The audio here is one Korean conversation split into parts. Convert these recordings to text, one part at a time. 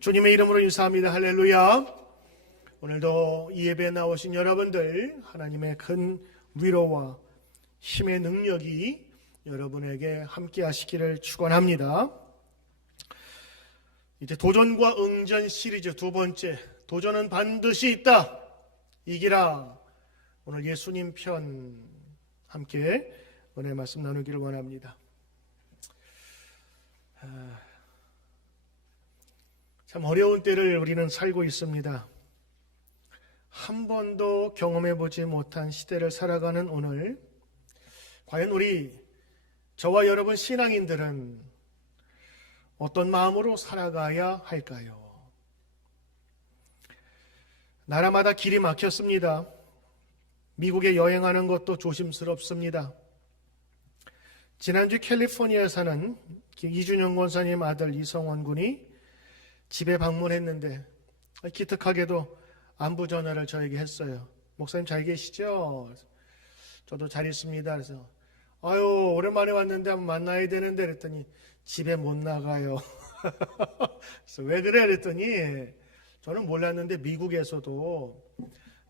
주님의 이름으로 인사합니다. 할렐루야. 오늘도 이 예배에 나오신 여러분들, 하나님의 큰 위로와 힘의 능력이 여러분에게 함께 하시기를 축원합니다. 이제 도전과 응전 시리즈 두 번째, 도전은 반드시 있다, 이기라. 오늘 예수님 편 함께 은혜 말씀 나누기를 원합니다. 참 어려운 때를 우리는 살고 있습니다. 한 번도 경험해보지 못한 시대를 살아가는 오늘, 과연 저와 여러분 신앙인들은 어떤 마음으로 살아가야 할까요? 나라마다 길이 막혔습니다. 미국에 여행하는 것도 조심스럽습니다. 지난주 캘리포니아에 사는 이준영 권사님 아들 이성원 군이 집에 방문했는데 기특하게도 안부 전화를 저에게 했어요. 목사님 잘 계시죠? 저도 잘 있습니다. 그래서 아유 오랜만에 왔는데 한번 만나야 되는데 그랬더니 집에 못 나가요. 그래서 왜 그래 그랬더니 저는 몰랐는데 미국에서도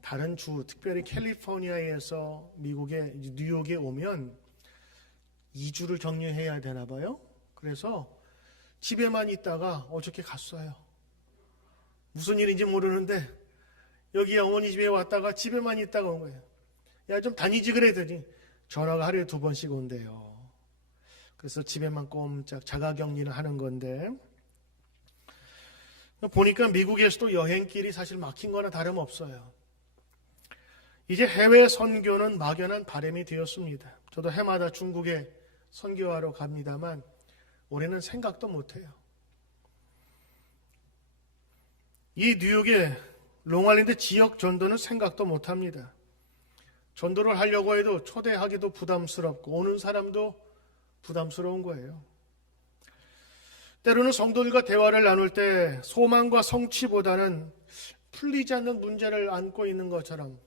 다른 주, 특별히 캘리포니아에서 미국의 뉴욕에 오면 2주를 격리해야 되나 봐요. 그래서 집에만 있다가 어저께 갔어요. 무슨 일인지 모르는데 여기 어머니 집에 왔다가 집에만 있다가 온 거예요. 야, 좀 다니지 그랬더니 전화가 하루에 2번씩 온대요. 그래서 집에만 꼼짝 자가격리를 하는 건데, 보니까 미국에서도 여행길이 사실 막힌 거나 다름없어요. 이제 해외 선교는 막연한 바람이 되었습니다. 저도 해마다 중국에 선교하러 갑니다만 올해는 생각도 못해요. 이 뉴욕의 롱아일랜드 지역 전도는 생각도 못합니다. 전도를 하려고 해도 초대하기도 부담스럽고 오는 사람도 부담스러운 거예요. 때로는 성도들과 대화를 나눌 때 소망과 성취보다는 풀리지 않는 문제를 안고 있는 것처럼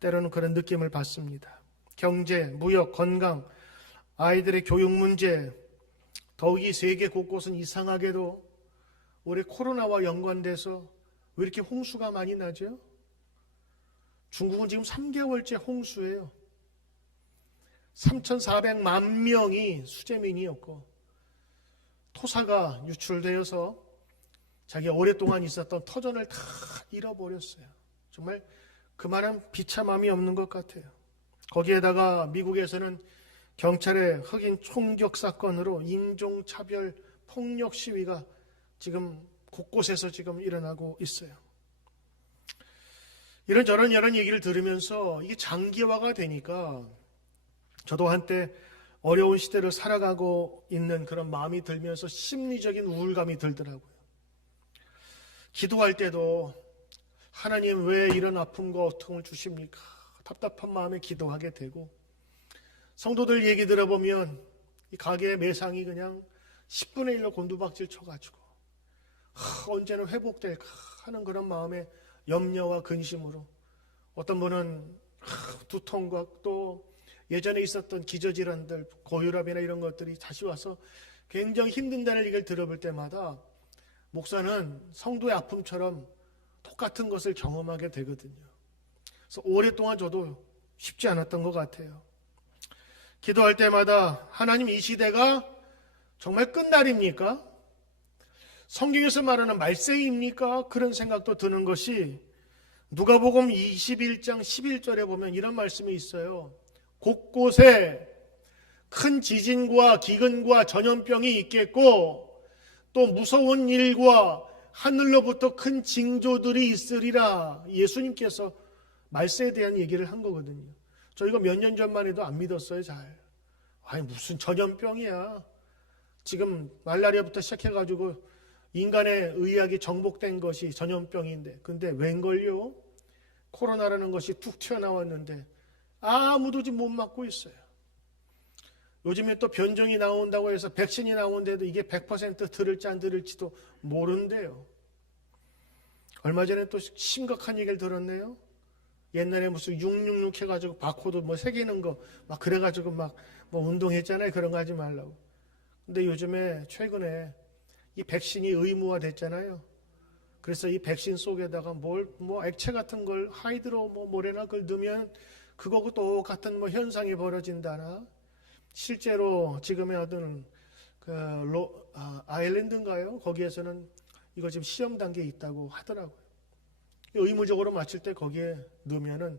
때로는 그런 느낌을 받습니다. 경제, 무역, 건강, 아이들의 교육 문제, 더욱이 세계 곳곳은 이상하게도 올해 코로나와 연관돼서 왜 이렇게 홍수가 많이 나죠? 중국은 지금 3개월째 홍수예요. 3,400만 명이 수재민이었고 토사가 유출되어서 자기가 오랫동안 있었던 터전을 다 잃어버렸어요. 정말 그만한 비참함이 없는 것 같아요. 거기에다가 미국에서는 경찰의 흑인 총격 사건으로 인종차별 폭력 시위가 지금 곳곳에서 지금 일어나고 있어요. 이런저런 여러 얘기를 들으면서 이게 장기화가 되니까 저도 한때 어려운 시대를 살아가고 있는 그런 마음이 들면서 심리적인 우울감이 들더라고요. 기도할 때도 하나님 왜 이런 아픔과 고통을 주십니까? 답답한 마음에 기도하게 되고, 성도들 얘기 들어보면 이 가게의 매상이 그냥 10분의 1로 곤두박질 쳐가지고 언제는 회복될까 하는 그런 마음에 염려와 근심으로, 어떤 분은 두통과 또 예전에 있었던 기저질환들, 고혈압이나 이런 것들이 다시 와서 굉장히 힘든다는 얘기를 들어볼 때마다 목사는 성도의 아픔처럼 똑같은 것을 경험하게 되거든요. 그래서 오랫동안 저도 쉽지 않았던 것 같아요. 기도할 때마다 하나님 이 시대가 정말 끝날입니까? 성경에서 말하는 말세입니까? 그런 생각도 드는 것이 누가복음 21장 11절에 보면 이런 말씀이 있어요. 곳곳에 큰 지진과 기근과 전염병이 있겠고 또 무서운 일과 하늘로부터 큰 징조들이 있으리라. 예수님께서 말세에 대한 얘기를 한 거거든요. 저 이거 몇 년 전만 해도 안 믿었어요. 잘. 아니 무슨 전염병이야. 지금 말라리아부터 시작해가지고 인간의 의학이 정복된 것이 전염병인데, 근데 웬걸요? 코로나라는 것이 툭 튀어나왔는데 아무도 지금 못 맞고 있어요. 요즘에 또 변종이 나온다고 해서 백신이 나오는데도 이게 100% 들을지 안 들을지도 모른대요. 얼마 전에 또 심각한 얘기를 들었네요. 옛날에 무슨 666 해가지고 바코드 뭐 새기는 거 막 그래가지고 막 뭐 운동했잖아요. 그런 거 하지 말라고. 근데 요즘에 최근에 이 백신이 의무화됐잖아요. 그래서 이 백신 속에다가 액체 같은 걸 하이드로 뭐래나 그걸 넣으면 그거하고 똑같은 현상이 벌어진다나. 실제로 지금의 어떤 아일랜드인가요? 거기에서는 이거 지금 시험 단계에 있다고 하더라고요. 의무적으로 맞출 때 거기에 넣으면은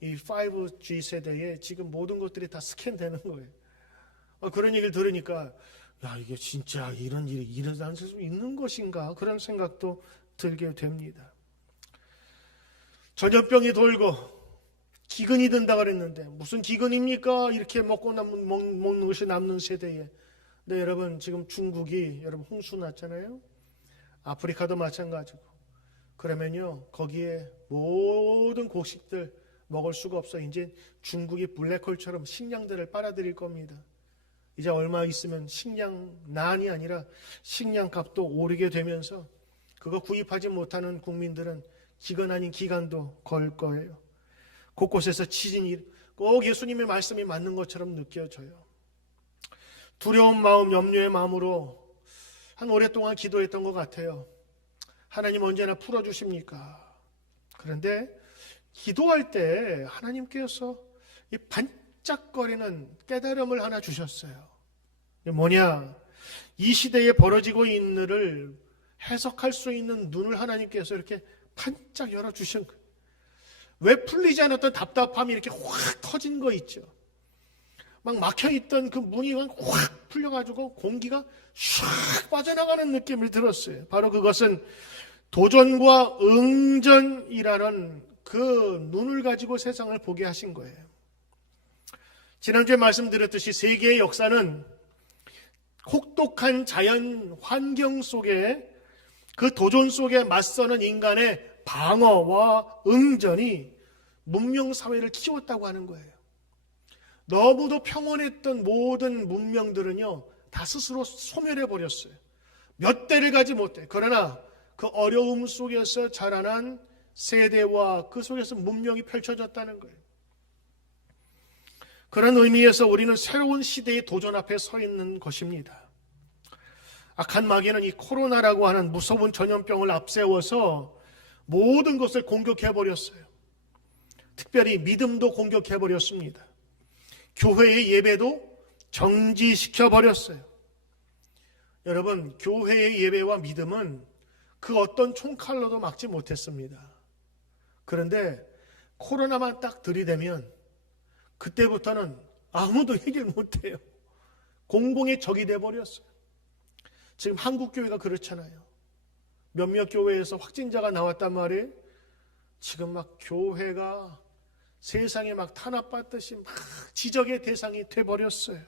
이 5G 세대에 지금 모든 것들이 다 스캔되는 거예요. 그런 얘기를 들으니까 야, 이게 진짜 이런 일이 일어날 수 있는 것인가 그런 생각도 들게 됩니다. 전염병이 돌고 기근이 든다 그랬는데 무슨 기근입니까? 이렇게 먹는 것이 남는 세대에. 네, 여러분 지금 중국이 여러분 홍수 났잖아요. 아프리카도 마찬가지고. 그러면요 거기에 모든 곡식들 먹을 수가 없어. 이제 중국이 블랙홀처럼 식량들을 빨아들일 겁니다. 이제 얼마 있으면 식량난이 아니라 식량값도 오르게 되면서 그거 구입하지 못하는 국민들은 기근 아닌 기간도 걸 거예요. 곳곳에서 지진이 꼭 예수님의 말씀이 맞는 것처럼 느껴져요. 두려운 마음, 염려의 마음으로 한 오랫동안 기도했던 것 같아요. 하나님 언제나 풀어주십니까? 그런데 기도할 때 하나님께서 이 반짝거리는 깨달음을 하나 주셨어요. 이게 뭐냐? 이 시대에 벌어지고 있는 일을 해석할 수 있는 눈을 하나님께서 이렇게 반짝 열어주신 거예요. 왜 풀리지 않았던 답답함이 이렇게 확 터진 거 있죠. 막 막혀있던 그 문이 확 풀려가지고 공기가 샥 빠져나가는 느낌을 들었어요. 바로 그것은 도전과 응전이라는 그 눈을 가지고 세상을 보게 하신 거예요. 지난주에 말씀드렸듯이 세계의 역사는 혹독한 자연 환경 속에 그 도전 속에 맞서는 인간의 방어와 응전이 문명사회를 키웠다고 하는 거예요. 너무도 평온했던 모든 문명들은요 다 스스로 소멸해버렸어요. 몇 대를 가지 못해. 그러나 그 어려움 속에서 자라난 세대와 그 속에서 문명이 펼쳐졌다는 거예요. 그런 의미에서 우리는 새로운 시대의 도전 앞에 서 있는 것입니다. 악한 마귀는 이 코로나라고 하는 무서운 전염병을 앞세워서 모든 것을 공격해버렸어요. 특별히 믿음도 공격해버렸습니다. 교회의 예배도 정지시켜버렸어요. 여러분, 교회의 예배와 믿음은 그 어떤 총칼로도 막지 못했습니다. 그런데 코로나만 딱 들이대면 그때부터는 아무도 해결 못해요. 공공의 적이 돼버렸어요. 지금 한국교회가 그렇잖아요. 몇몇 교회에서 확진자가 나왔단 말이에요. 지금 막 교회가 세상에 막 탄압받듯이 막 지적의 대상이 돼버렸어요.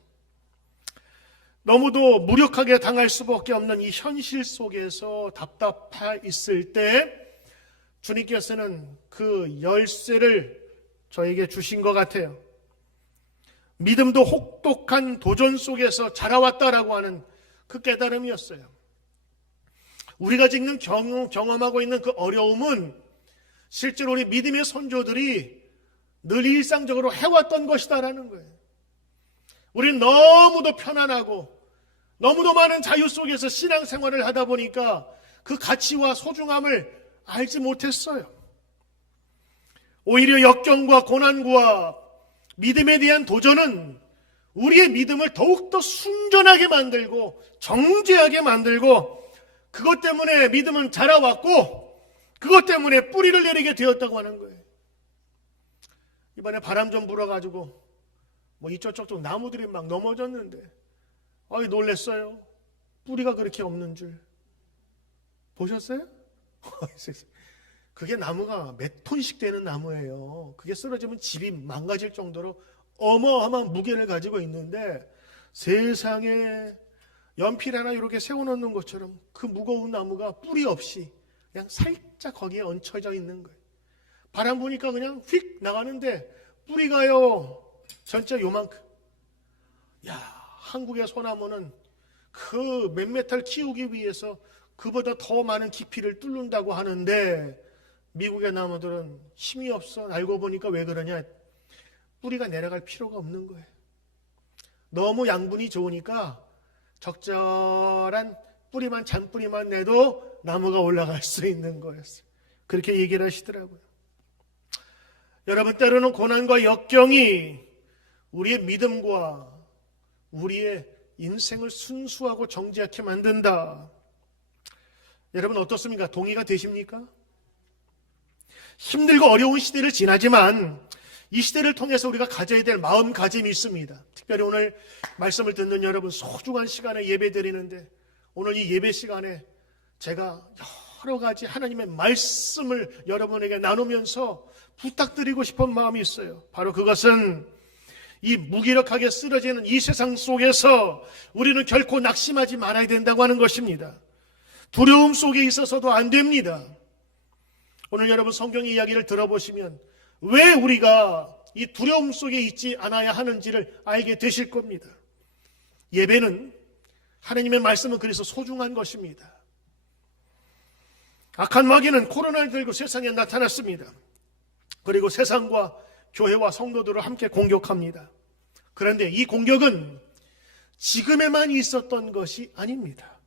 너무도 무력하게 당할 수밖에 없는 이 현실 속에서 답답해 있을 때 주님께서는 그 열쇠를 저에게 주신 것 같아요. 믿음도 혹독한 도전 속에서 자라왔다라고 하는 그 깨달음이었어요. 우리가 지금 경험하고 있는 그 어려움은 실제로 우리 믿음의 선조들이 늘 일상적으로 해왔던 것이다라는 거예요. 우리는 너무도 편안하고 너무도 많은 자유 속에서 신앙생활을 하다 보니까 그 가치와 소중함을 알지 못했어요. 오히려 역경과 고난과 믿음에 대한 도전은 우리의 믿음을 더욱더 순전하게 만들고 정죄하게 만들고 그것 때문에 믿음은 자라왔고 그것 때문에 뿌리를 내리게 되었다고 하는 거예요. 이번에 바람 좀 불어가지고 이쪽 저쪽 나무들이 막 넘어졌는데 놀랬어요. 뿌리가 그렇게 없는 줄. 보셨어요? 그게 나무가 몇 톤씩 되는 나무예요. 그게 쓰러지면 집이 망가질 정도로 어마어마한 무게를 가지고 있는데 세상에 연필 하나 이렇게 세워놓는 것처럼 그 무거운 나무가 뿌리 없이 그냥 살짝 거기에 얹혀져 있는 거예요. 바람 부니까 그냥 휙 나가는데 뿌리가요 전체 요만큼. 야, 한국의 소나무는 그 몇 메탈 키우기 위해서 그보다 더 많은 깊이를 뚫는다고 하는데 미국의 나무들은 힘이 없어. 알고 보니까 왜 그러냐? 뿌리가 내려갈 필요가 없는 거예요. 너무 양분이 좋으니까 적절한 뿌리만 잔뿌리만 내도 나무가 올라갈 수 있는 거였어요. 그렇게 얘기를 하시더라고요. 여러분, 때로는 고난과 역경이 우리의 믿음과 우리의 인생을 순수하고 정직하게 만든다. 여러분 어떻습니까? 동의가 되십니까? 힘들고 어려운 시대를 지나지만 이 시대를 통해서 우리가 가져야 될 마음가짐이 있습니다. 특별히 오늘 말씀을 듣는 여러분, 소중한 시간에 예배 드리는데 오늘 이 예배 시간에 제가 여러 가지 하나님의 말씀을 여러분에게 나누면서 부탁드리고 싶은 마음이 있어요. 바로 그것은 이 무기력하게 쓰러지는 이 세상 속에서 우리는 결코 낙심하지 말아야 된다고 하는 것입니다. 두려움 속에 있어서도 안 됩니다. 오늘 여러분 성경 이야기를 들어보시면 왜 우리가 이 두려움 속에 있지 않아야 하는지를 알게 되실 겁니다. 예배는, 하나님의 말씀은 그래서 소중한 것입니다. 악한 마귀는 코로나를 들고 세상에 나타났습니다. 그리고 세상과 교회와 성도들을 함께 공격합니다. 그런데 이 공격은 지금에만 있었던 것이 아닙니다.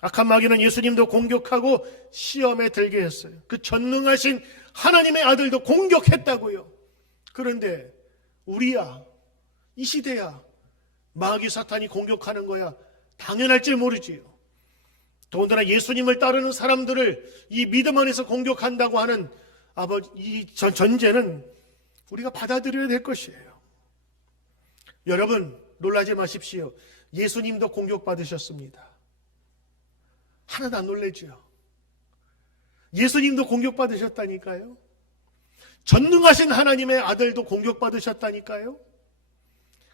악한 마귀는 예수님도 공격하고 시험에 들게 했어요. 그 전능하신 하나님의 아들도 공격했다고요. 그런데 우리야, 이 시대야, 마귀 사탄이 공격하는 거야 당연할지 모르지요. 더군다나 예수님을 따르는 사람들을 이 믿음 안에서 공격한다고 하는 이 전제는 우리가 받아들여야 될 것이에요. 여러분 놀라지 마십시오. 예수님도 공격받으셨습니다. 하나도 안 놀라죠. 예수님도 공격받으셨다니까요. 전능하신 하나님의 아들도 공격받으셨다니까요.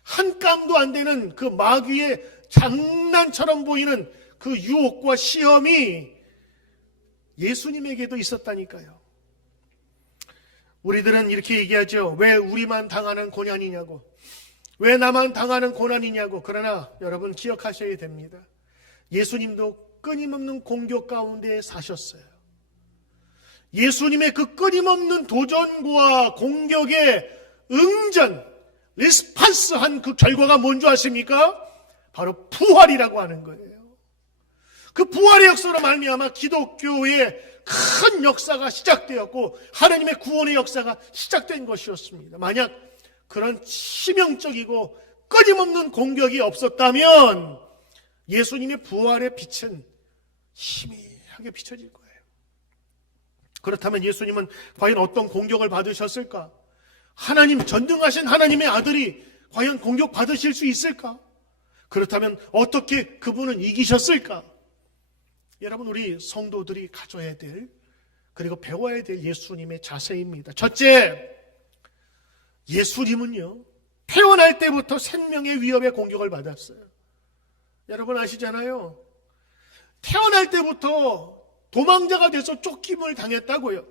한 깜도 안 되는 그 마귀의 장난처럼 보이는 그 유혹과 시험이 예수님에게도 있었다니까요. 우리들은 이렇게 얘기하죠. 왜 우리만 당하는 고난이냐고, 왜 나만 당하는 고난이냐고. 그러나 여러분 기억하셔야 됩니다. 예수님도 끊임없는 공격 가운데 사셨어요. 예수님의 그 끊임없는 도전과 공격에 응전, 리스판스한 그 결과가 뭔지 아십니까? 바로 부활이라고 하는 거예요. 그 부활의 역사로 말미암아 기독교의 큰 역사가 시작되었고 하나님의 구원의 역사가 시작된 것이었습니다. 만약 그런 치명적이고 끊임없는 공격이 없었다면 예수님의 부활의 빛은 희미하게 비춰질 거예요. 그렇다면 예수님은 과연 어떤 공격을 받으셨을까? 하나님, 전능하신 하나님의 아들이 과연 공격받으실 수 있을까? 그렇다면 어떻게 그분은 이기셨을까? 여러분, 우리 성도들이 가져야 될, 그리고 배워야 될 예수님의 자세입니다. 첫째, 예수님은요, 태어날 때부터 생명의 위협에 공격을 받았어요. 여러분 아시잖아요. 태어날 때부터 도망자가 돼서 쫓김을 당했다고요.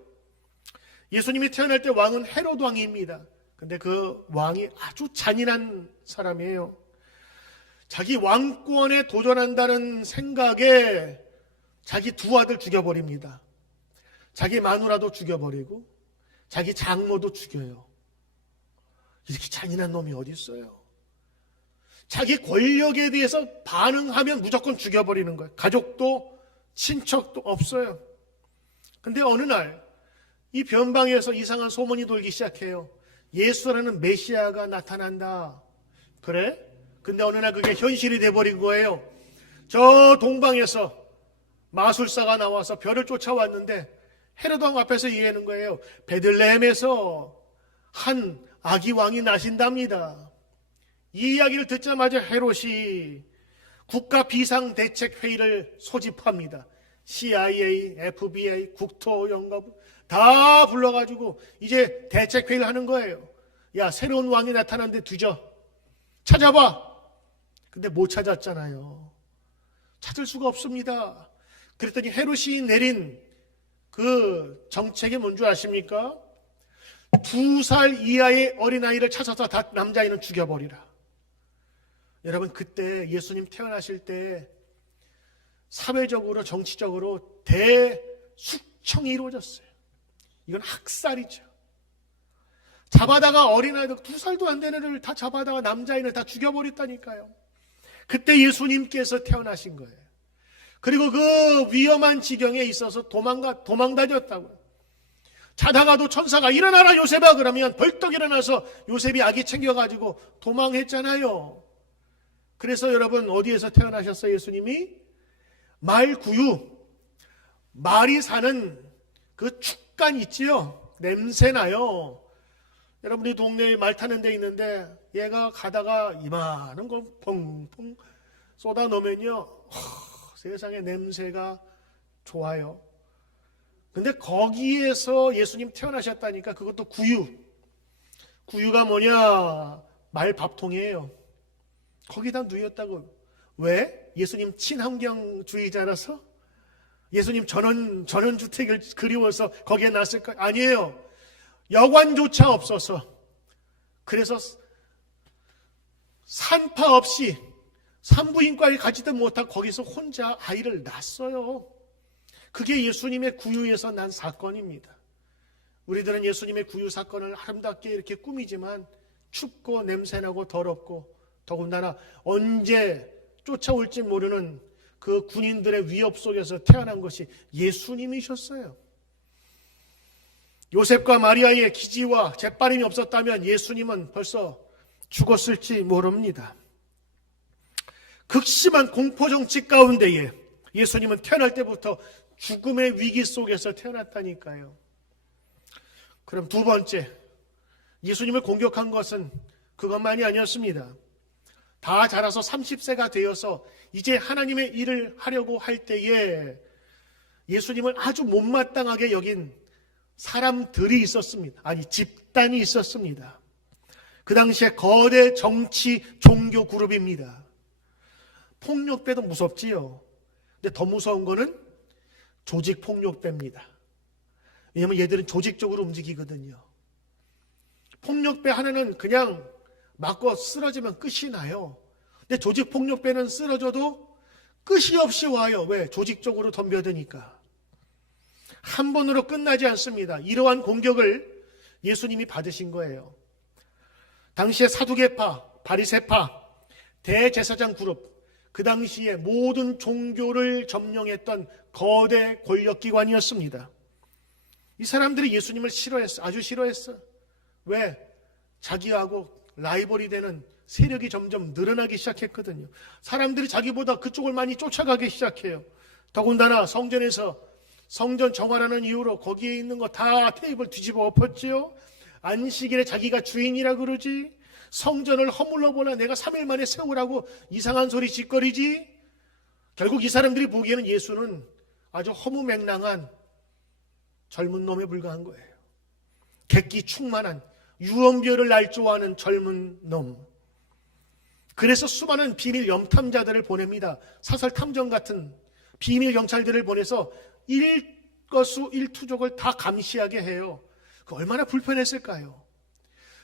예수님이 태어날 때 왕은 헤롯 왕입니다. 근데 그 왕이 아주 잔인한 사람이에요. 자기 왕권에 도전한다는 생각에 자기 두 아들 죽여버립니다. 자기 마누라도 죽여버리고 자기 장모도 죽여요. 이렇게 잔인한 놈이 어디 있어요? 자기 권력에 대해서 반응하면 무조건 죽여버리는 거예요. 가족도 친척도 없어요. 근데 어느 날 이 변방에서 이상한 소문이 돌기 시작해요. 예수라는 메시아가 나타난다. 그래? 근데 어느 날 그게 현실이 돼버린 거예요. 저 동방에서 마술사가 나와서 별을 쫓아왔는데 헤롯 왕 앞에서 얘기하는 거예요. 베들레헴에서 한 아기 왕이 나신답니다. 이 이야기를 듣자마자 헤롯이 국가 비상대책회의를 소집합니다. CIA, FBI, 국토연구부 다 불러가지고 이제 대책회의를 하는 거예요. 야, 새로운 왕이 나타났는데 뒤져. 찾아봐. 근데 못 찾았잖아요. 찾을 수가 없습니다. 그랬더니 헤롯이 내린 그 정책이 뭔지 아십니까? 2살 이하의 어린아이를 찾아서 다 남자아이는 죽여버리라. 여러분, 그때 예수님 태어나실 때 사회적으로 정치적으로 대숙청이 이루어졌어요. 이건 학살이죠. 잡아다가 어린아이들 2살도 안 되는 애를 다 잡아다가 남자아이를 다 죽여버렸다니까요. 그때 예수님께서 태어나신 거예요. 그리고 그 위험한 지경에 있어서 도망 다녔다고요. 자다가도 천사가 일어나라 요셉아 그러면 벌떡 일어나서 요셉이 아기 챙겨가지고 도망했잖아요. 그래서 여러분 어디에서 태어나셨어요? 예수님이 말구유, 말이 사는 그 축간 있지요. 냄새나요. 여러분이 동네에 말 타는 데 있는데 얘가 가다가 이만한 거 펑펑 쏟아 놓으면요, 세상에 냄새가 좋아요. 근데 거기에서 예수님 태어나셨다니까 그것도 구유. 구유가 뭐냐? 말 밥통이에요. 거기다 누였다고. 왜? 예수님 친환경주의자라서? 예수님 전원주택을 그리워서 거기에 놨을까? 아니에요. 여관조차 없어서. 그래서 산파 없이 산부인과에 가지도 못하고 거기서 혼자 아이를 낳았어요. 그게 예수님의 구유에서 난 사건입니다. 우리들은 예수님의 구유 사건을 아름답게 이렇게 꾸미지만 춥고 냄새나고 더럽고 더군다나 언제 쫓아올지 모르는 그 군인들의 위협 속에서 태어난 것이 예수님이셨어요. 요셉과 마리아의 기지와 재빠림이 없었다면 예수님은 벌써 죽었을지 모릅니다. 극심한 공포정치 가운데에 예수님은 태어날 때부터 죽음의 위기 속에서 태어났다니까요. 그럼 두 번째, 예수님을 공격한 것은 그것만이 아니었습니다. 다 자라서 30세가 되어서 이제 하나님의 일을 하려고 할 때에 예수님을 아주 못마땅하게 여긴 사람들이 있었습니다. 아니, 집단이 있었습니다. 그 당시에 거대 정치 종교 그룹입니다. 폭력배도 무섭지요. 근데 더 무서운 거는 조직 폭력배입니다. 왜냐하면 얘들은 조직적으로 움직이거든요. 폭력배 하나는 그냥 맞고 쓰러지면 끝이 나요. 근데 조직 폭력배는 쓰러져도 끝이 없이 와요. 왜? 조직적으로 덤벼드니까. 한 번으로 끝나지 않습니다. 이러한 공격을 예수님이 받으신 거예요. 당시에 사두개파, 바리새파, 대제사장 그룹, 그 당시에 모든 종교를 점령했던 거대 권력기관이었습니다. 이 사람들이 예수님을 싫어했어. 아주 싫어했어. 왜? 자기하고 라이벌이 되는 세력이 점점 늘어나기 시작했거든요. 사람들이 자기보다 그쪽을 많이 쫓아가기 시작해요. 더군다나 성전에서 성전 정화라는 이유로 거기에 있는 거 다 테이블 뒤집어 엎었지요. 안식일에 자기가 주인이라 그러지. 성전을 허물러 보나 내가 3일 만에 세우라고 이상한 소리 짓거리지. 결국 이 사람들이 보기에는 예수는 아주 허무맹랑한 젊은 놈에 불과한 거예요. 객기 충만한 유언비어를 날조하는 젊은 놈. 그래서 수많은 비밀 염탐자들을 보냅니다. 사설탐정 같은 비밀 경찰들을 보내서 일거수일투족을 다 감시하게 해요. 그 얼마나 불편했을까요?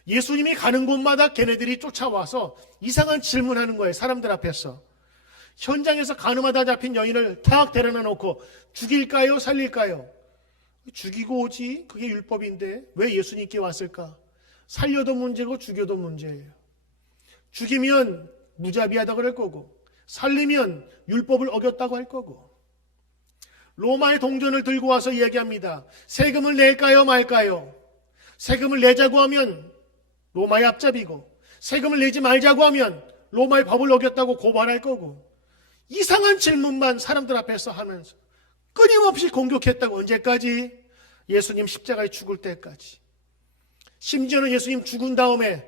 예수님이 가는 곳마다 걔네들이 쫓아와서 이상한 질문하는 거예요. 사람들 앞에서. 현장에서 가늠하다 잡힌 여인을 탁 데려다 놓고 죽일까요? 살릴까요? 죽이고 오지. 그게 율법인데 왜 예수님께 왔을까? 살려도 문제고 죽여도 문제예요. 죽이면 무자비하다 그럴 거고 살리면 율법을 어겼다고 할 거고. 로마의 동전을 들고 와서 이야기합니다. 세금을 낼까요 말까요? 세금을 내자고 하면 로마의 앞잡이고 세금을 내지 말자고 하면 로마의 법을 어겼다고 고발할 거고. 이상한 질문만 사람들 앞에서 하면서 끊임없이 공격했다고. 언제까지? 예수님 십자가에 죽을 때까지. 심지어는 예수님 죽은 다음에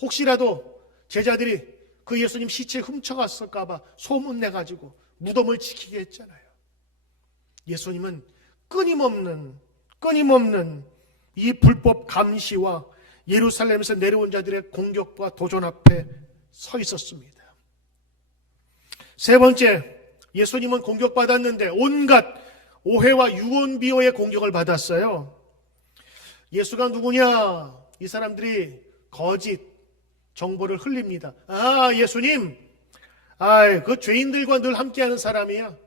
혹시라도 제자들이 그 예수님 시체 훔쳐갔을까 봐 소문내가지고 무덤을 지키게 했잖아요. 예수님은 끊임없는 이 불법 감시와 예루살렘에서 내려온 자들의 공격과 도전 앞에 서 있었습니다. 세 번째, 예수님은 공격받았는데 온갖 오해와 유언비어의 공격을 받았어요. 예수가 누구냐? 이 사람들이 거짓 정보를 흘립니다. 아, 예수님, 그 죄인들과 늘 함께하는 사람이야.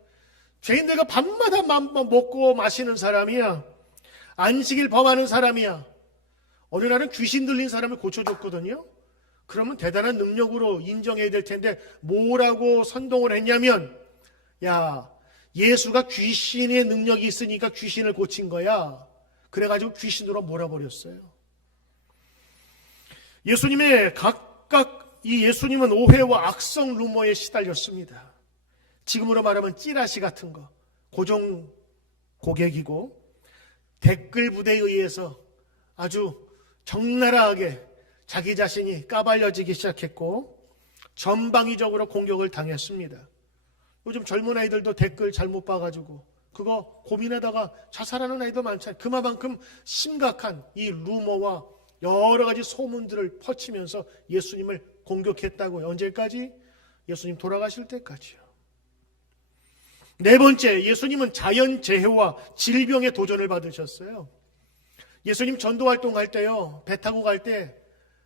죄인들과 밤마다 먹고 마시는 사람이야. 안식일 범하는 사람이야. 어느 날은 귀신 들린 사람을 고쳐줬거든요. 그러면 대단한 능력으로 인정해야 될 텐데 뭐라고 선동을 했냐면, 야, 예수가 귀신의 능력이 있으니까 귀신을 고친 거야. 그래가지고 귀신으로 몰아버렸어요. 예수님의 각각 이 예수님은 오해와 악성 루머에 시달렸습니다. 지금으로 말하면 찌라시 같은 거, 고정 고객이고 댓글 부대에 의해서 아주 적나라하게 자기 자신이 까발려지기 시작했고 전방위적으로 공격을 당했습니다. 요즘 젊은 아이들도 댓글 잘못 봐가지고 그거 고민하다가 자살하는 아이도 많잖아요. 그만큼 심각한 이 루머와 여러 가지 소문들을 퍼치면서 예수님을 공격했다고요. 언제까지? 예수님 돌아가실 때까지요. 네 번째, 예수님은 자연재해와 질병의 도전을 받으셨어요. 예수님 전도활동할 때요, 배 타고 갈 때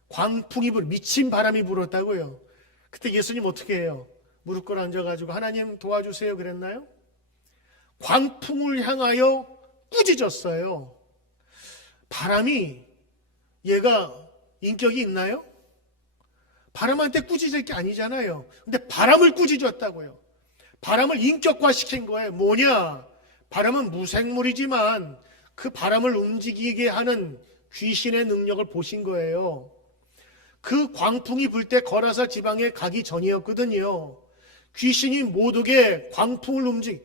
광풍이 미친 바람이 불었다고요. 그때 예수님 어떻게 해요? 무릎 꿇어 앉아가지고 하나님 도와주세요 그랬나요? 광풍을 향하여 꾸짖었어요. 바람이 얘가 인격이 있나요? 바람한테 꾸짖을 게 아니잖아요. 근데 바람을 꾸짖었다고요. 바람을 인격화시킨 거예요. 뭐냐? 바람은 무생물이지만 그 바람을 움직이게 하는 귀신의 능력을 보신 거예요. 그 광풍이 불 때 거라사 지방에 가기 전이었거든요. 귀신이 못 오게 광풍을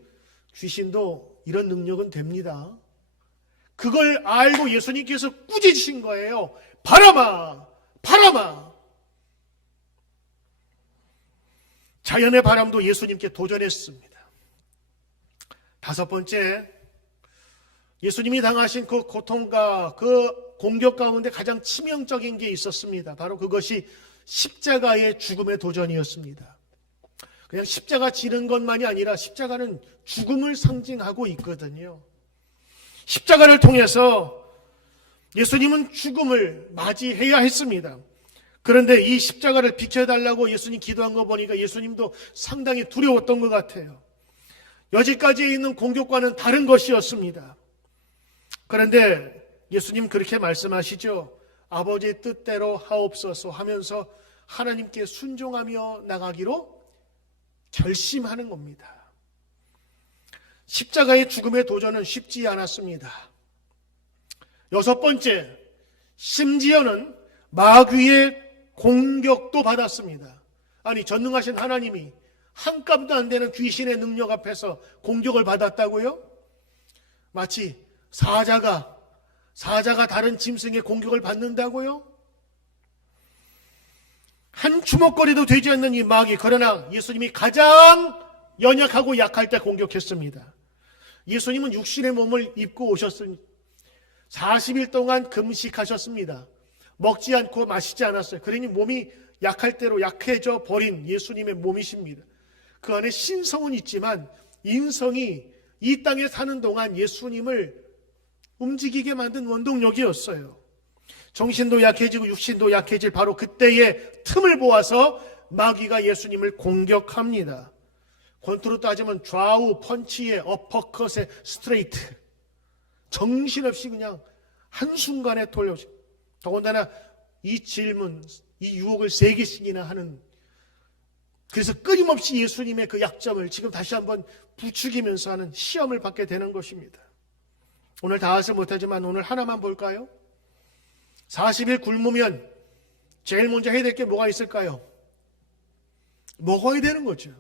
귀신도 이런 능력은 됩니다. 그걸 알고 예수님께서 꾸짖으신 거예요. 바람아, 바람아. 자연의 바람도 예수님께 도전했습니다. 다섯 번째, 예수님이 당하신 그 고통과 그 공격 가운데 가장 치명적인 게 있었습니다. 바로 그것이 십자가의 죽음의 도전이었습니다. 그냥 십자가 지는 것만이 아니라 십자가는 죽음을 상징하고 있거든요. 십자가를 통해서 예수님은 죽음을 맞이해야 했습니다. 그런데 이 십자가를 비켜달라고 예수님 기도한 거 보니까 예수님도 상당히 두려웠던 것 같아요. 여지까지 있는 공격과는 다른 것이었습니다. 그런데 예수님 그렇게 말씀하시죠. 아버지의 뜻대로 하옵소서 하면서 하나님께 순종하며 나가기로 결심하는 겁니다. 십자가의 죽음의 도전은 쉽지 않았습니다. 여섯 번째, 심지어는 마귀의 공격도 받았습니다. 아니, 전능하신 하나님이 한 깜도 안 되는 귀신의 능력 앞에서 공격을 받았다고요? 마치 사자가 다른 짐승의 공격을 받는다고요? 한 주먹거리도 되지 않는 이 마귀, 그러나 예수님이 가장 연약하고 약할 때 공격했습니다. 예수님은 육신의 몸을 입고 오셨습니다. 40일 동안 금식하셨습니다. 먹지 않고 마시지 않았어요. 그러니 몸이 약할 대로 약해져 버린 예수님의 몸이십니다. 그 안에 신성은 있지만 인성이 이 땅에 사는 동안 예수님을 움직이게 만든 원동력이었어요. 정신도 약해지고 육신도 약해질 바로 그때의 틈을 보아서 마귀가 예수님을 공격합니다. 권투로 따지면 좌우 펀치에 어퍼컷에 스트레이트, 정신없이 그냥 한순간에 돌려. 더군다나 이 질문, 이 유혹을 3개씩이나 하는, 그래서 끊임없이 예수님의 그 약점을 지금 다시 한번 부추기면서 하는 시험을 받게 되는 것입니다. 오늘 다 하지 못하지만 오늘 하나만 볼까요? 40일 굶으면 제일 먼저 해야 될 게 뭐가 있을까요? 먹어야 되는 거죠.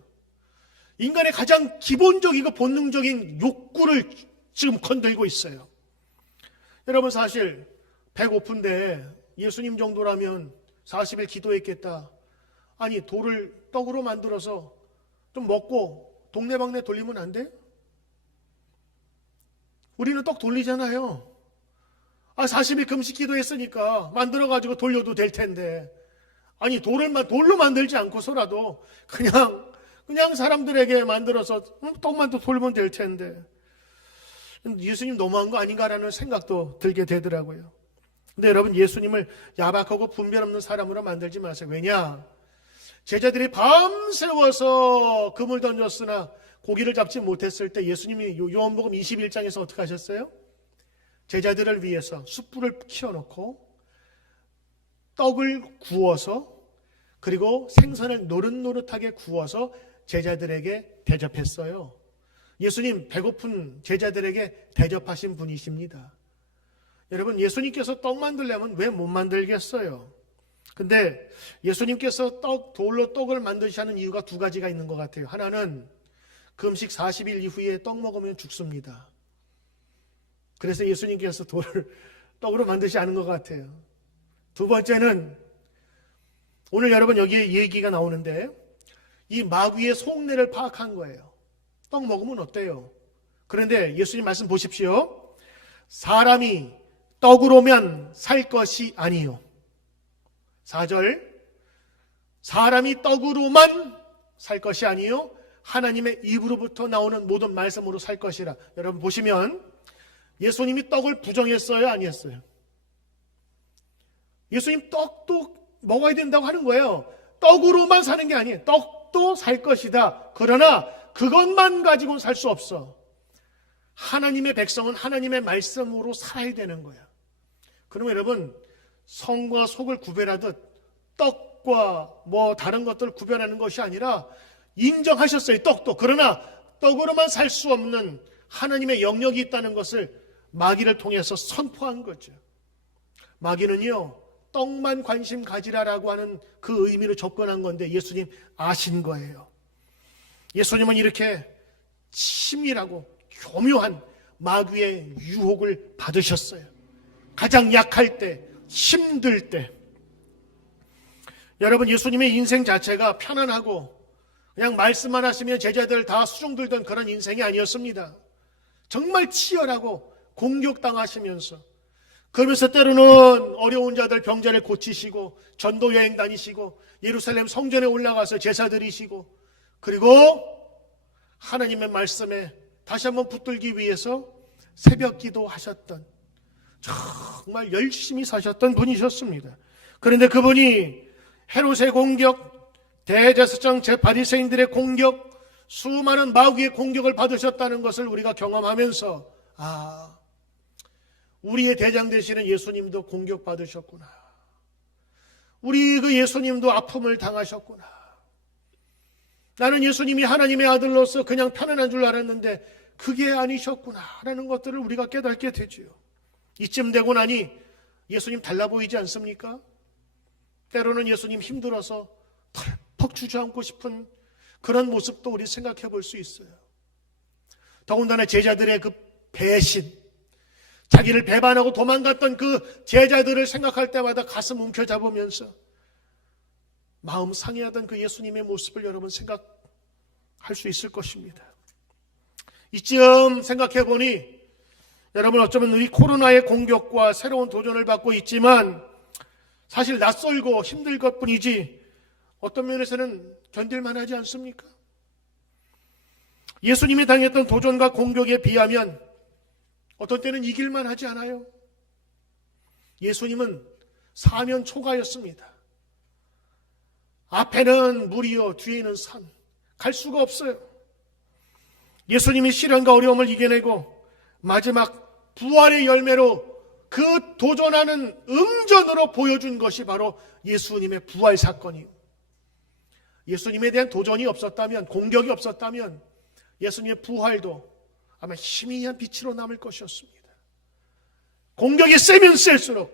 인간의 가장 기본적이고 본능적인 욕구를 지금 건들고 있어요. 여러분, 사실 배고픈데 예수님 정도라면 40일 기도했겠다. 아니, 돌을 떡으로 만들어서 좀 먹고 동네방네 돌리면 안 돼? 우리는 떡 돌리잖아요. 40일 금식 기도했으니까 만들어가지고 돌려도 될 텐데. 아니, 돌로 만들지 않고서라도 그냥 사람들에게 만들어서 떡만 또 돌면 될 텐데. 예수님 너무한 거 아닌가라는 생각도 들게 되더라고요. 근데 여러분, 예수님을 야박하고 분별 없는 사람으로 만들지 마세요. 왜냐? 제자들이 밤새워서 금을 던졌으나 고기를 잡지 못했을 때 예수님이 요한복음 21장에서 어떻게 하셨어요? 제자들을 위해서 숯불을 켜놓고 떡을 구워서, 그리고 생선을 노릇노릇하게 구워서 제자들에게 대접했어요. 예수님 배고픈 제자들에게 대접하신 분이십니다. 여러분, 예수님께서 떡 만들려면 왜 못 만들겠어요? 근데 예수님께서 돌로 떡을 만드시는 이유가 두 가지가 있는 것 같아요. 하나는 금식 40일 이후에 떡 먹으면 죽습니다. 그래서 예수님께서 돌을 떡으로 만드시 않은 것 같아요. 두 번째는 오늘 여러분 여기에 얘기가 나오는데 이 마귀의 속내를 파악한 거예요. 떡 먹으면 어때요? 그런데 예수님 말씀 보십시오. 사람이 떡으로만 살 것이 아니요. 4절, 사람이 떡으로만 살 것이 아니요 하나님의 입으로부터 나오는 모든 말씀으로 살 것이라. 여러분 보시면 예수님이 떡을 부정했어요? 아니었어요? 예수님 떡도 먹어야 된다고 하는 거예요. 떡으로만 사는 게 아니에요. 떡도 살 것이다. 그러나 그것만 가지고는 살 수 없어. 하나님의 백성은 하나님의 말씀으로 살아야 되는 거야. 그럼 여러분, 성과 속을 구별하듯 떡과 다른 것들을 구별하는 것이 아니라 인정하셨어요. 떡도. 그러나 떡으로만 살 수 없는 하나님의 영역이 있다는 것을 마귀를 통해서 선포한 거죠. 마귀는요, 떡만 관심 가지라라고 하는 그 의미로 접근한 건데 예수님 아신 거예요. 예수님은 이렇게 치밀하고 교묘한 마귀의 유혹을 받으셨어요. 가장 약할 때, 힘들 때. 여러분, 예수님의 인생 자체가 편안하고 그냥 말씀만 하시면 제자들 다 수종들던 그런 인생이 아니었습니다. 정말 치열하고 공격당하시면서, 그러면서 때로는 어려운 자들 병자를 고치시고 전도 여행 다니시고 예루살렘 성전에 올라가서 제사 드리시고, 그리고 하나님의 말씀에 다시 한번 붙들기 위해서 새벽 기도하셨던, 정말 열심히 사셨던 분이셨습니다. 그런데 그분이 헤롯의 공격, 대제사장 바리새인들의 공격, 수많은 마귀의 공격을 받으셨다는 것을 우리가 경험하면서 우리의 대장 되시는 예수님도 공격받으셨구나. 우리 그 예수님도 아픔을 당하셨구나. 나는 예수님이 하나님의 아들로서 그냥 편안한 줄 알았는데 그게 아니셨구나 라는 것들을 우리가 깨닫게 되지요. 이쯤 되고 나니 예수님 달라 보이지 않습니까? 때로는 예수님 힘들어서 털퍽 주저앉고 싶은 그런 모습도 우리 생각해 볼 수 있어요. 더군다나 제자들의 그 배신, 자기를 배반하고 도망갔던 그 제자들을 생각할 때마다 가슴 움켜잡으면서 마음 상해하던 그 예수님의 모습을 여러분 생각할 수 있을 것입니다. 이쯤 생각해 보니 여러분, 어쩌면 우리 코로나의 공격과 새로운 도전을 받고 있지만 사실 낯설고 힘들 것뿐이지 어떤 면에서는 견딜만 하지 않습니까? 예수님이 당했던 도전과 공격에 비하면 어떤 때는 이길만 하지 않아요? 예수님은 사면 초가였습니다. 앞에는 물이요, 뒤에는 산. 갈 수가 없어요. 예수님이 시련과 어려움을 이겨내고 마지막 부활의 열매로 그 도전하는 응전으로 보여준 것이 바로 예수님의 부활 사건이에요. 예수님에 대한 도전이 없었다면, 공격이 없었다면 예수님의 부활도 아마 희미한 빛으로 남을 것이었습니다. 공격이 세면 셀수록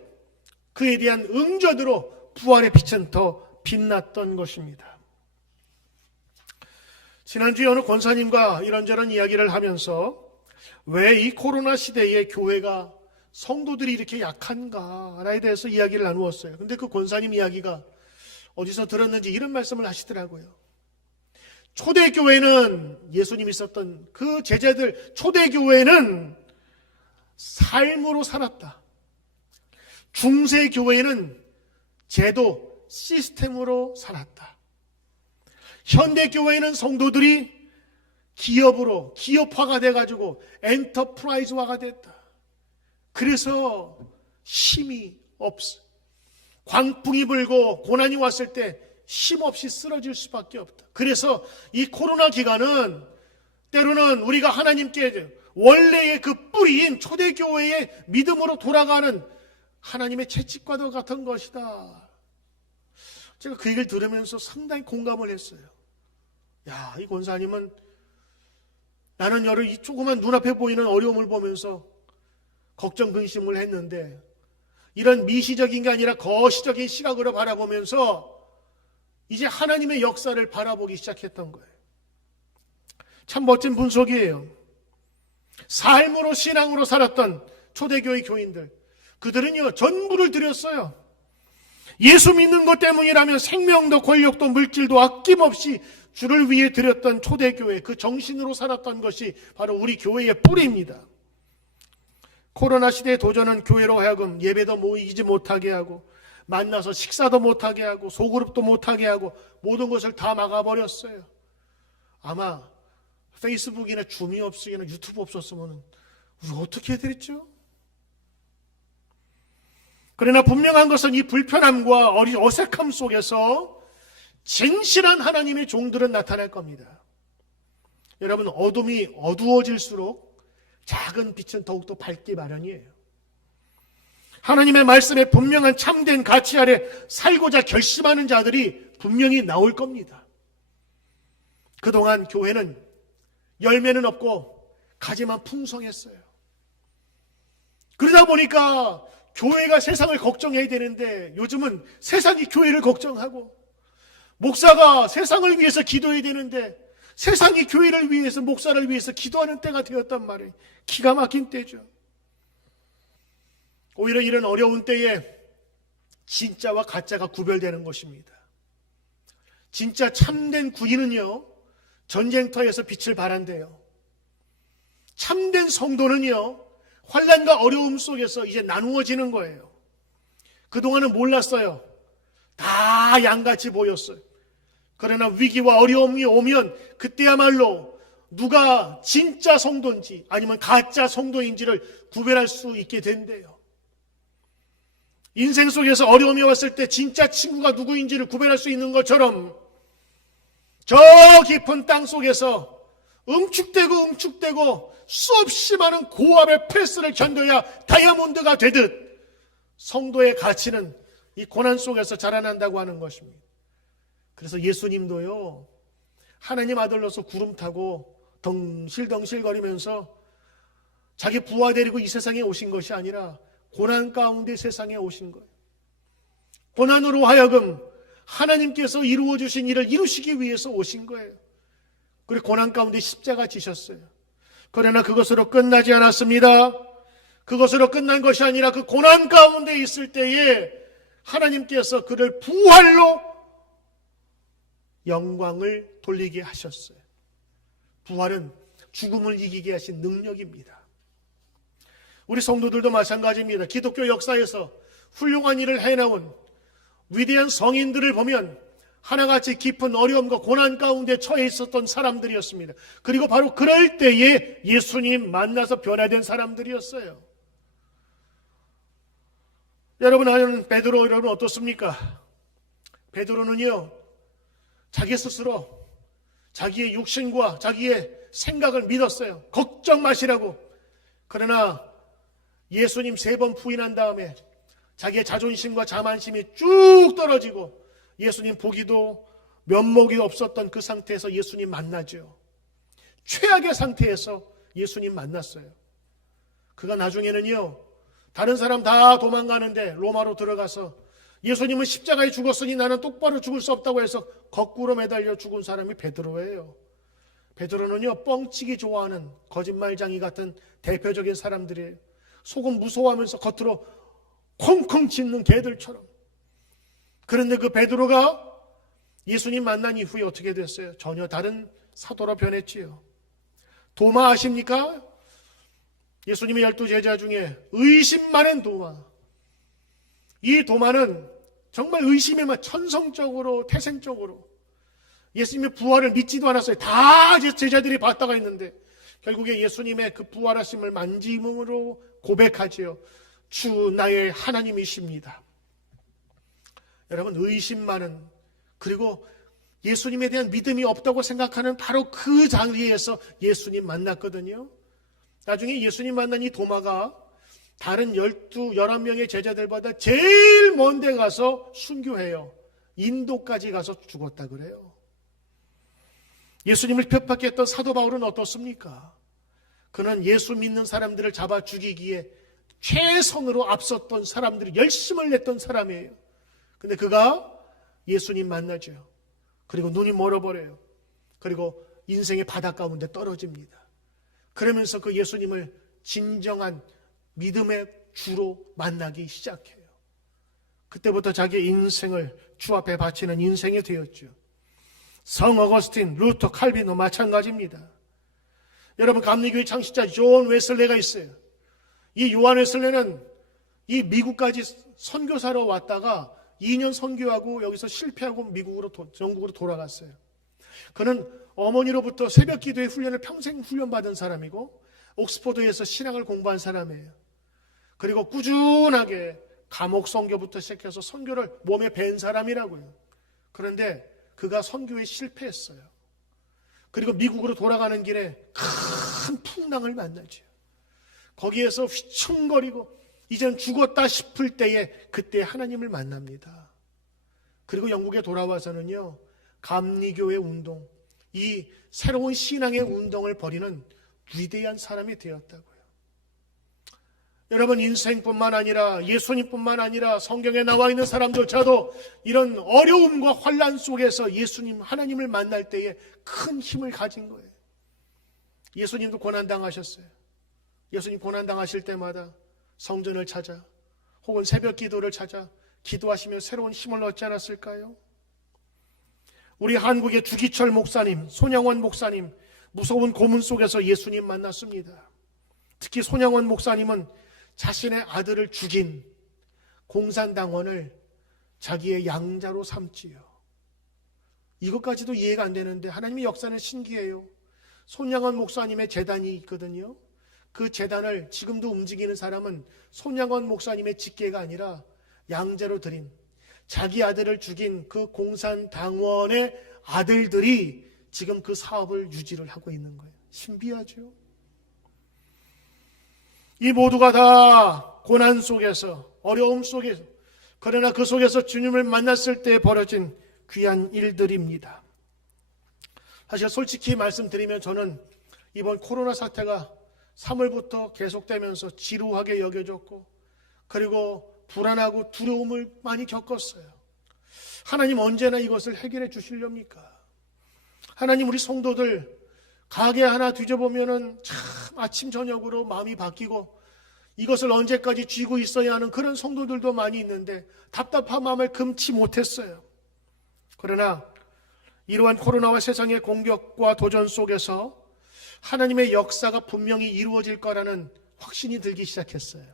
그에 대한 응전으로 부활의 빛은 더 빛났던 것입니다. 지난주에 어느 권사님과 이런저런 이야기를 하면서 왜 이 코로나 시대에 교회가 성도들이 이렇게 약한가에 대해서 이야기를 나누었어요. 근데 그 권사님 이야기가 어디서 들었는지 이런 말씀을 하시더라고요. 초대교회는, 예수님이 있었던 그 제자들 초대교회는 삶으로 살았다. 중세교회는 제도, 시스템으로 살았다. 현대교회는 성도들이 기업으로, 기업화가 돼가지고 엔터프라이즈화가 됐다. 그래서 힘이 없어. 광풍이 불고 고난이 왔을 때 힘없이 쓰러질 수밖에 없다. 그래서 이 코로나 기간은 때로는 우리가 하나님께 원래의 그 뿌리인 초대교회의 믿음으로 돌아가는 하나님의 채찍과도 같은 것이다. 제가 그 얘기를 들으면서 상당히 공감을 했어요. 야, 이 권사님은 나는 여러 이 조그만 눈앞에 보이는 어려움을 보면서 걱정 근심을 했는데 이런 미시적인 게 아니라 거시적인 시각으로 바라보면서 이제 하나님의 역사를 바라보기 시작했던 거예요. 참 멋진 분석이에요. 삶으로 신앙으로 살았던 초대교회 교인들, 그들은요 전부를 드렸어요. 예수 믿는 것 때문이라면 생명도 권력도 물질도 아낌없이 주를 위해 드렸던 초대교회, 그 정신으로 살았던 것이 바로 우리 교회의 뿌리입니다. 코로나 시대의 도전은 교회로 하여금 예배도 모이지 못하게 하고 만나서 식사도 못하게 하고 소그룹도 못하게 하고 모든 것을 다 막아버렸어요. 아마 페이스북이나 줌이 없으거나 유튜브 없었으면 우리 어떻게 해드렸죠? 그러나 분명한 것은 이 불편함과 어색함 속에서 진실한 하나님의 종들은 나타날 겁니다. 여러분, 어둠이 어두워질수록 작은 빛은 더욱더 밝기 마련이에요. 하나님의 말씀에 분명한 참된 가치 아래 살고자 결심하는 자들이 분명히 나올 겁니다. 그동안 교회는 열매는 없고 가지만 풍성했어요. 그러다 보니까 교회가 세상을 걱정해야 되는데 요즘은 세상이 교회를 걱정하고, 목사가 세상을 위해서 기도해야 되는데 세상이 교회를 위해서, 목사를 위해서 기도하는 때가 되었단 말이에요. 기가 막힌 때죠. 오히려 이런 어려운 때에 진짜와 가짜가 구별되는 것입니다. 진짜 참된 구인은요 전쟁터에서 빛을 발한대요. 참된 성도는요 환난과 어려움 속에서 이제 나누어지는 거예요. 그동안은 몰랐어요. 다 양같이 보였어요. 그러나 위기와 어려움이 오면 그때야말로 누가 진짜 성도인지 아니면 가짜 성도인지를 구별할 수 있게 된대요. 인생 속에서 어려움이 왔을 때 진짜 친구가 누구인지를 구별할 수 있는 것처럼 저 깊은 땅 속에서 응축되고 수없이 많은 고압의 프레스를 견뎌야 다이아몬드가 되듯 성도의 가치는 이 고난 속에서 자라난다고 하는 것입니다. 그래서 예수님도요 하나님 아들로서 구름 타고 덩실덩실거리면서 자기 부하 데리고 이 세상에 오신 것이 아니라 고난 가운데 세상에 오신 거예요. 고난으로 하여금 하나님께서 이루어주신 일을 이루시기 위해서 오신 거예요. 그리고 고난 가운데 십자가 지셨어요. 그러나 그것으로 끝나지 않았습니다. 그것으로 끝난 것이 아니라 그 고난 가운데 있을 때에 하나님께서 그를 부활로 영광을 돌리게 하셨어요. 부활은 죽음을 이기게 하신 능력입니다. 우리 성도들도 마찬가지입니다. 기독교 역사에서 훌륭한 일을 해나온 위대한 성인들을 보면 하나같이 깊은 어려움과 고난 가운데 처해 있었던 사람들이었습니다. 그리고 바로 그럴 때에 예수님 만나서 변화된 사람들이었어요. 여러분, 베드로 여러분 어떻습니까? 베드로는요 자기 스스로 자기의 육신과 자기의 생각을 믿었어요. 걱정 마시라고. 그러나 예수님 3번 부인한 다음에 자기의 자존심과 자만심이 쭉 떨어지고 예수님 보기도 면목이 없었던 그 상태에서 예수님 만나죠. 최악의 상태에서 예수님 만났어요. 그가 나중에는요 다른 사람 다 도망가는데 로마로 들어가서 예수님은 십자가에 죽었으니 나는 똑바로 죽을 수 없다고 해서 거꾸로 매달려 죽은 사람이 베드로예요. 베드로는요 뻥치기 좋아하는 거짓말쟁이 같은 대표적인 사람들이에요. 속은 무서워하면서 겉으로 콩콩 짖는 개들처럼. 그런데 그 베드로가 예수님 만난 이후에 어떻게 됐어요? 전혀 다른 사도로 변했지요. 도마 아십니까? 예수님의 12제자 중에 의심 많은 도마. 이 도마는 정말 의심에만 천성적으로 태생적으로 예수님의 부활을 믿지도 않았어요. 다 제자들이 봤다가 있는데 결국에 예수님의 그 부활하심을 만짐으로 고백하지요. 주 나의 하나님이십니다. 여러분, 의심 많은, 그리고 예수님에 대한 믿음이 없다고 생각하는 바로 그 자리에서 예수님 만났거든요. 나중에 예수님 만난 이 도마가 다른 11명의 제자들보다 제일 먼 데 가서 순교해요. 인도까지 가서 죽었다 그래요. 예수님을 핍박했던 사도 바울은 어떻습니까? 그는 예수 믿는 사람들을 잡아 죽이기에 최선으로 앞섰던 사람들이 열심을 냈던 사람이에요. 근데 그가 예수님 만나죠. 그리고 눈이 멀어버려요. 그리고 인생의 바다 가운데 떨어집니다. 그러면서 그 예수님을 진정한 믿음의 주로 만나기 시작해요. 그때부터 자기의 인생을 주 앞에 바치는 인생이 되었죠. 성 어거스틴, 루터, 칼빈도 마찬가지입니다. 여러분, 감리교의 창시자 존 웨슬레가 있어요. 이 요한 웨슬레는 이 미국까지 선교사로 왔다가 2년 선교하고 여기서 실패하고 영국으로 돌아갔어요. 그는 어머니로부터 새벽 기도의 훈련을 평생 훈련받은 사람이고 옥스퍼드에서 신학을 공부한 사람이에요. 그리고 꾸준하게 감옥 선교부터 시작해서 선교를 몸에 밴 사람이라고요. 그런데 그가 선교에 실패했어요. 그리고 미국으로 돌아가는 길에 큰 풍랑을 만나죠. 거기에서 휘청거리고 이젠 죽었다 싶을 때에 그때 하나님을 만납니다. 그리고 영국에 돌아와서는요, 감리교의 운동, 이 새로운 신앙의 운동을 벌이는 위대한 사람이 되었다고요. 여러분, 인생뿐만 아니라 예수님뿐만 아니라 성경에 나와 있는 사람조차도 이런 어려움과 환난 속에서 예수님, 하나님을 만날 때에 큰 힘을 가진 거예요. 예수님도 고난당하셨어요. 예수님 고난당하실 때마다 성전을 찾아 혹은 새벽 기도를 찾아 기도하시며 새로운 힘을 얻지 않았을까요? 우리 한국의 주기철 목사님, 손양원 목사님, 무서운 고문 속에서 예수님 만났습니다. 특히 손양원 목사님은 자신의 아들을 죽인 공산당원을 자기의 양자로 삼지요. 이것까지도 이해가 안 되는데 하나님의 역사는 신기해요. 손양원 목사님의 재단이 있거든요. 그 재단을 지금도 움직이는 사람은 손양원 목사님의 직계가 아니라 양자로 드린 자기 아들을 죽인 그 공산당원의 아들들이 지금 그 사업을 유지를 하고 있는 거예요. 신비하죠? 이 모두가 다 고난 속에서, 어려움 속에서, 그러나 그 속에서 주님을 만났을 때 벌어진 귀한 일들입니다. 사실 솔직히 말씀드리면 저는 이번 코로나 사태가 3월부터 계속되면서 지루하게 여겨졌고, 그리고 불안하고 두려움을 많이 겪었어요. 하나님 언제나 이것을 해결해 주시렵니까? 하나님, 우리 성도들 가게 하나 뒤져보면은 참 아침 저녁으로 마음이 바뀌고 이것을 언제까지 쥐고 있어야 하는 그런 성도들도 많이 있는데 답답한 마음을 금치 못했어요. 그러나 이러한 코로나와 세상의 공격과 도전 속에서 하나님의 역사가 분명히 이루어질 거라는 확신이 들기 시작했어요.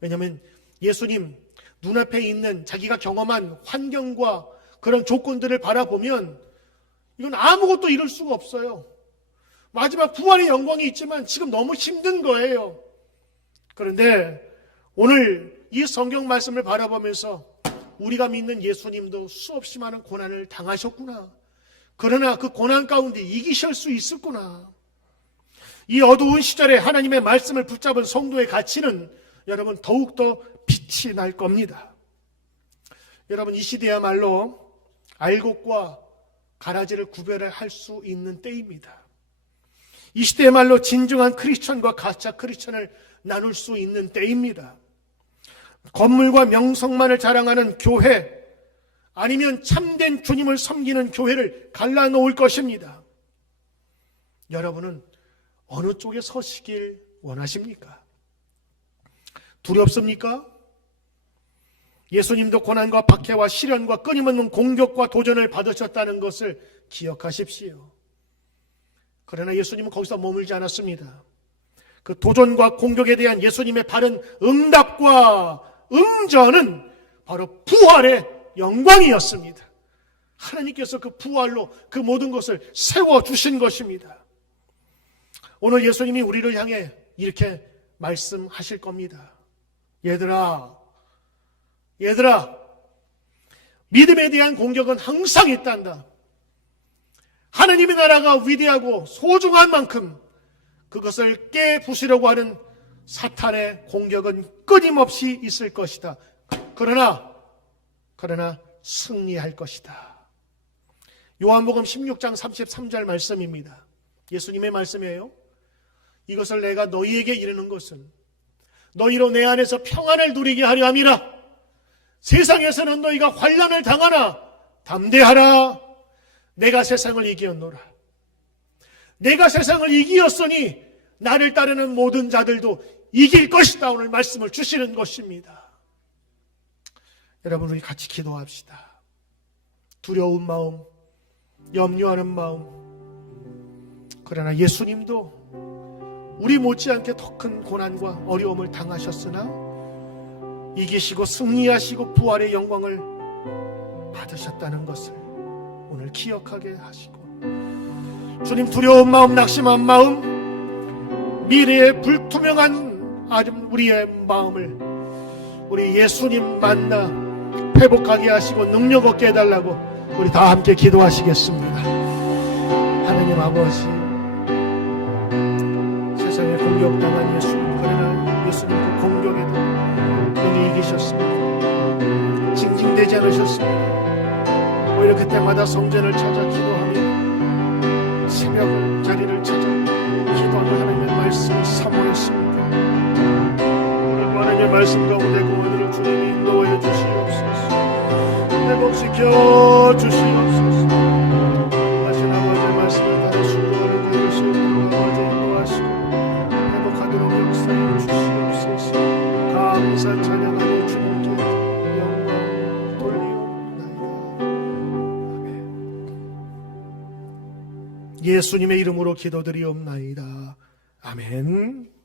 왜냐하면 예수님 눈앞에 있는 자기가 경험한 환경과 그런 조건들을 바라보면 이건 아무것도 이룰 수가 없어요. 마지막 부활의 영광이 있지만 지금 너무 힘든 거예요. 그런데 오늘 이 성경 말씀을 바라보면서 우리가 믿는 예수님도 수없이 많은 고난을 당하셨구나. 그러나 그 고난 가운데 이기실 수 있었구나. 이 어두운 시절에 하나님의 말씀을 붙잡은 성도의 가치는 여러분 더욱더 빛이 날 겁니다. 여러분, 이 시대야말로 알곡과 가라지를 구별을 할 수 있는 때입니다. 이 시대야말로 진정한 크리스천과 가짜 크리스천을 나눌 수 있는 때입니다. 건물과 명성만을 자랑하는 교회, 아니면 참된 주님을 섬기는 교회를 갈라놓을 것입니다. 여러분은 어느 쪽에 서시길 원하십니까? 두렵습니까? 예수님도 고난과 박해와 시련과 끊임없는 공격과 도전을 받으셨다는 것을 기억하십시오. 그러나 예수님은 거기서 머물지 않았습니다. 그 도전과 공격에 대한 예수님의 바른 응답과 응전은 바로 부활의 영광이었습니다. 하나님께서 그 부활로 그 모든 것을 세워주신 것입니다. 오늘 예수님이 우리를 향해 이렇게 말씀하실 겁니다. 얘들아, 믿음에 대한 공격은 항상 있단다. 하나님의 나라가 위대하고 소중한 만큼 그것을 깨부수려고 하는 사탄의 공격은 끊임없이 있을 것이다. 그러나 승리할 것이다. 요한복음 16장 33절 말씀입니다. 예수님의 말씀이에요. 이것을 내가 너희에게 이르는 것은 너희로 내 안에서 평안을 누리게 하려 함이라. 세상에서는 너희가 환난을 당하나 담대하라. 내가 세상을 이기었노라. 내가 세상을 이기었으니 나를 따르는 모든 자들도 이길 것이다. 오늘 말씀을 주시는 것입니다. 여러분, 우리 같이 기도합시다. 두려운 마음, 염려하는 마음, 그러나 예수님도 우리 못지않게 더 큰 고난과 어려움을 당하셨으나 이기시고 승리하시고 부활의 영광을 받으셨다는 것을 오늘 기억하게 하시고, 주님, 두려운 마음, 낙심한 마음, 미래의 불투명한 우리의 마음을 우리 예수님 만나 회복하게 하시고 능력 얻게 해달라고 우리 다 함께 기도하시겠습니다. 하나님 아버지, 세상에 공격당한 예수님, 그러나 예수님 그 공격에도 능히 이기셨습니다. 징징대지 않으셨습니다. 오히려 그때마다 성전을 찾아 기도하며 새벽 자리를 찾아 기도하며 하나님의 말씀을 사모했습니다. 오늘도 하나님의 말씀 가운데 그 오늘을 주님이 인도하여 주시옵소서. 회복시켜 주시옵소서. 하신 아버지의 말씀을 다시 순종하는 자를 세우도록 아버지 인도하시고 회복하도록 역사해 주시옵소서. 감사 찬양하며 주님께 영광 돌리옵나이다. 아멘. 예수님의 이름으로 기도드리옵나이다. 아멘.